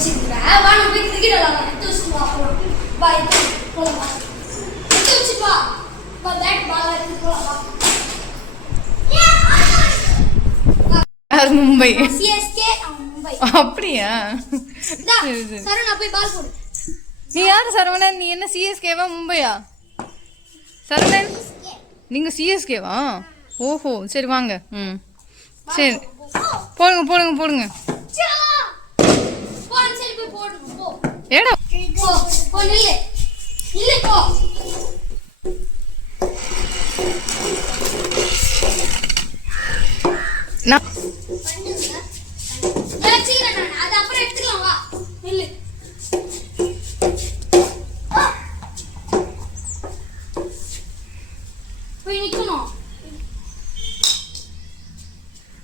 வச்சிருக்கேன். வா நம்ம போய் கிரிக்கெட் விளையாடலாம். எடுத்து வச்சுட்டு வா போலாம். வா போலாம். எடுத்து வச்சுட்டு வா. வா பேட் பால் எடுத்து போலாம். மும்பை சிஎஸ்கே மும்பை. அப்படியா? சரவணா போய் பால் போடு. நீ யாரு சரவணன்? நீ என்ன சிஎஸ்கேவா மும்பையா? சரவணன் நீங்க சிஎஸ்கேவா? ஓஹோ சரி வாங்க. ம் சரி போடுங்க போடுங்க போடுங்க. ஏடா போ நில்லு நில்லு போ. நான் வச்சிக்கிறேன். நான் அது அப்புறம் எடுத்துக்கலாம். வா நில்லு. போய் நிக்கணும்.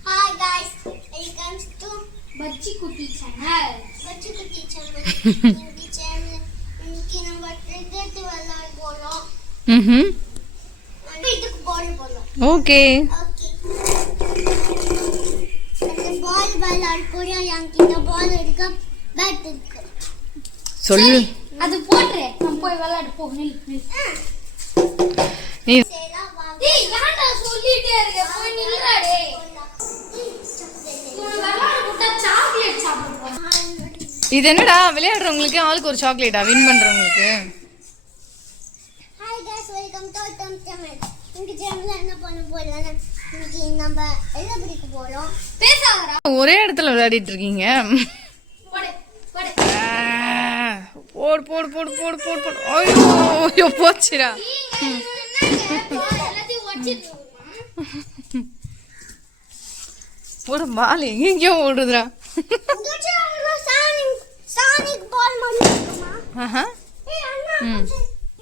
Hi guys, welcome to பச்சி குட்டி சேனல். Bachi Kutti channel. இந்த சேனல் இன்னைக்கு நம்ம கிரிக்கெட் விளையாட போறோம். இதுக்கு பால் போடலாம். Okay okay. அந்த பால் விளையாட போறியா? என்கிட்ட பால் இருக்கு, பேட் இருக்கு. சொல்லு. அது போட்றே. நம்ம போய் விளையாட போ. நில்லு நில்லு. நீ சேலா வா. டேய் ஏன்டா சொல்லிட்டே இருக்க? போய் நில்லுடா டேய். இவன விளையாட விட்டா சாக்லேட் சாப்பிட போறான். இது என்னடா விளையாடுறவங்களுக்கு ஆளுக்கு ஒரு சாக்லேட்டா வின் பண்றவங்களுக்கு? Hi guys, welcome to Tom channel. இந்த சேனல்ல என்ன பண்ண போறோம்னா இன்னைக்கு நம்ம எதை பிடிக்க போறோம்? பேசாதடா. ஒரே இடத்துல விளையாடிட்டு இருக்கீங்க. போடு போடு. போடு போடு போடு போடு போடு போடு. ஐயோ ஐயோ போச்சுடா. எல்லாத்தையும் வச்சிட்டு போடு பால் எங்கேயோ ஓடுதுடா. இந்த சேனல்ல சானிக் பால் மாதிரி இருக்குமா? ஆஹா ஏய் அண்ணா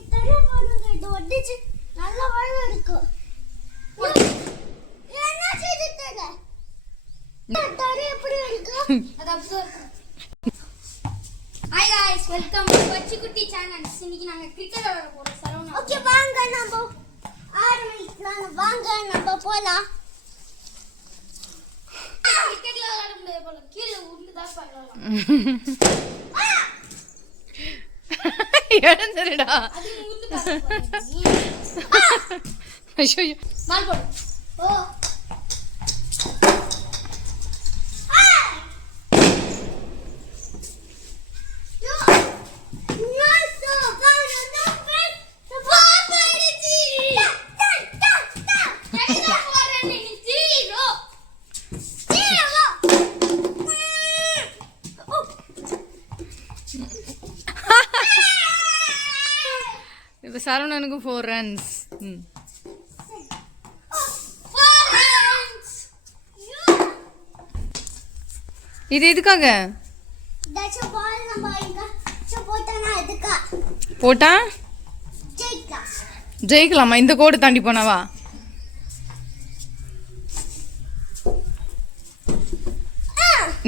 இதெல்லாம் பாருங்க, இது ஒட்டிச்சு நல்ல வழி இருக்கு. என்ன செய்துட்டீங்க? தரை எப்படி இருக்கு? அது அப்படியே ஹாய் गाइस வெல்கம் டு பச்சி குட்டி சேனல். இன்னைக்கு நாங்க கிரிக்கெட் விளையாட போறோம். சரவணா ஓகே வாங்க நம்ம ஆரம்பிக்கலாம். வாங்க நம்ம போலாம். கிரிக்கெட்ல விளையாட முடியாது போல. கீழ உருண்டு தான் விளையாடலாம். எழுந்துடா. அது உருண்டு பாருங்க. ஐயோ பால் போடு. ஓ இப்போ சரவணனுக்கு 4 ரன்ஸ். இது எதுக்காக போட்டா? ஜெயிக்கலாமா இந்த கோடு தாண்டி போனாவா?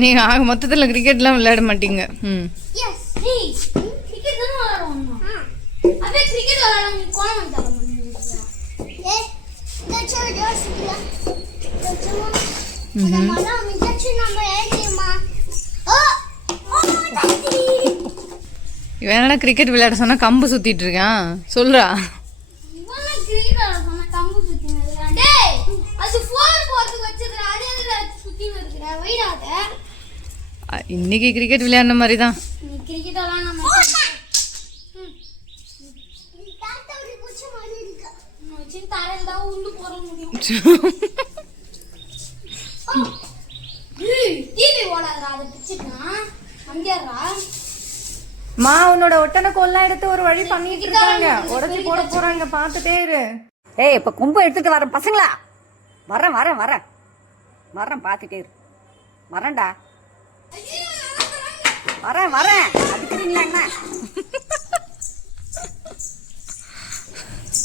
நீங்க ஆக மொத்தத்துல கிரிக்கெட்லாம் விளையாட மாட்டீங்க. ம் கிரிக்கெட் தான் விளையாடுவோம். அதே கிரிக்கெட் விளையாடுவோம். கோலம் வந்தாங்க. இவன் என்னடா கிரிக்கெட் விளையாட சொன்னா கம்பு சுத்திட்டு இருக்கான் சொல்றா. இவன கிரிக்கெட் விளையாட சொன்னா கம்பு சுத்தினதுடா. டேய் அது 4 போர்க்கு வச்சிருக்கா. அதே எதுல சுத்திட்டு இருக்கற? வைடாத. இன்னைக்கு கிரிக்கெட் விளையாடுன மாதிரி தான். நீ கிரிக்கெட் விளையாட நம்ம வச்சு தரையில தான் உண்டு போற முடியும். டிவி ஓடாதடா. அதை பிச்சுனா அங்கேறா. மா உன்னோட ஒட்டனை கொல்லாம் எடுத்து ஒரு வழி பண்ணிட்டு இருக்காங்க. உடச்சி போட போறாங்க பாத்துட்டே இரு. ஏய் இப்ப கும்பம் எடுத்துட்டு வரேன் பசங்களா. வரேன் வரேன் வரேன் வரேன் பாத்துட்டே இரு. வரேன்டா வரேன் வரேன். அதுக்குறீங்களா என்ன?